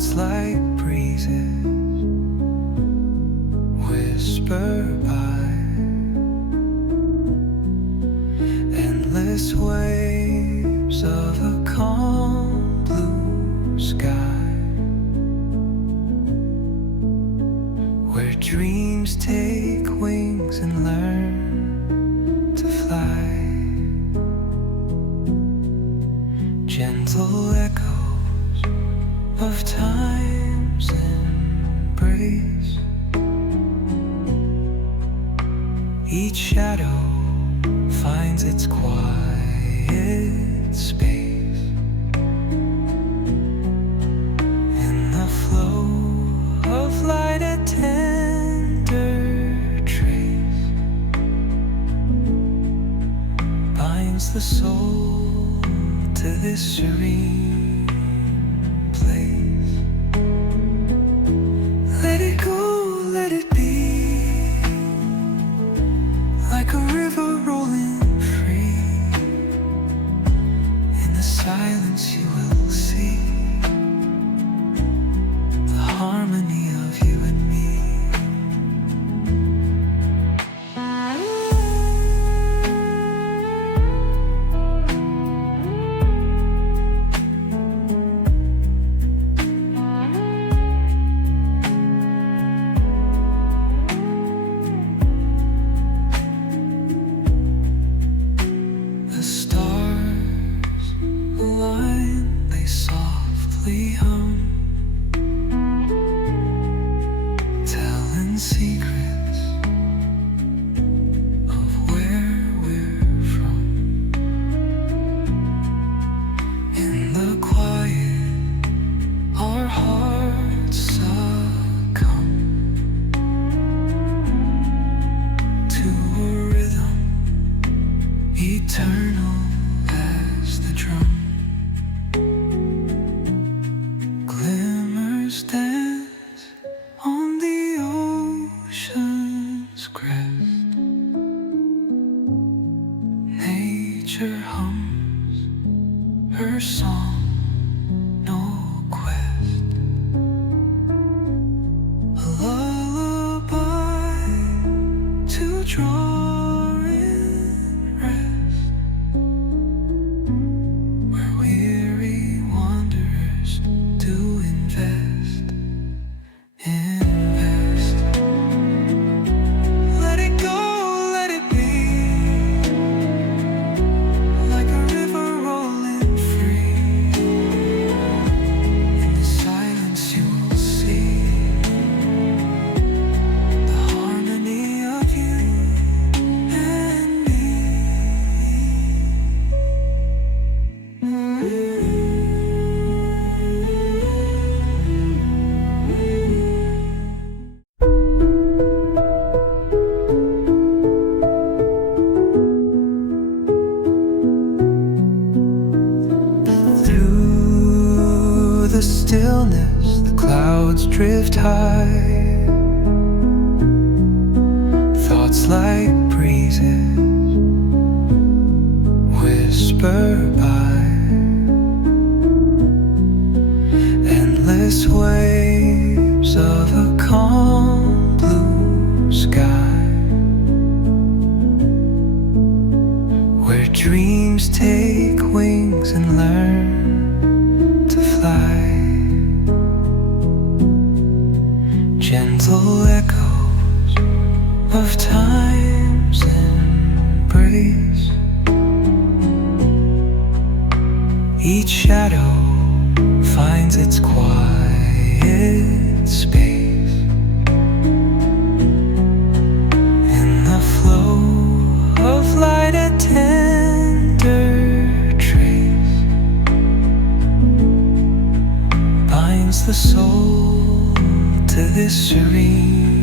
Thoughts like breezes whisper by, endless waves of a calm blue sky, where dreams take wings and learn to fly. Gentle echoes of time's embrace, each shadow finds its quiet space. In the flow of light, a tender trace binds the soul to this serene place. Let it go, let it be, like a river rolling free. In the silence you will see the harmony of you and me. The stars align, they softly hum, telling secrets of where we're from. In the quiet, our hearts succumb to a rhythm eternal as the drum. Glimmers dance on the ocean's crest. Nature hums her song, no quest. A lullaby to draw in rest, where weary wanderers do invest. Let it go, let it be, like a river rolling free. In the silence you will see the harmony of you and me. Through the stillness, the clouds drift high. Thoughts like breezes whisper by, endless waves of a calm blue sky, where dreams take wings and learn to fly. Gentle echoes of time's embrace, each shadow finds its quiet space. In the flow of light, a tender trace binds the soul to this serene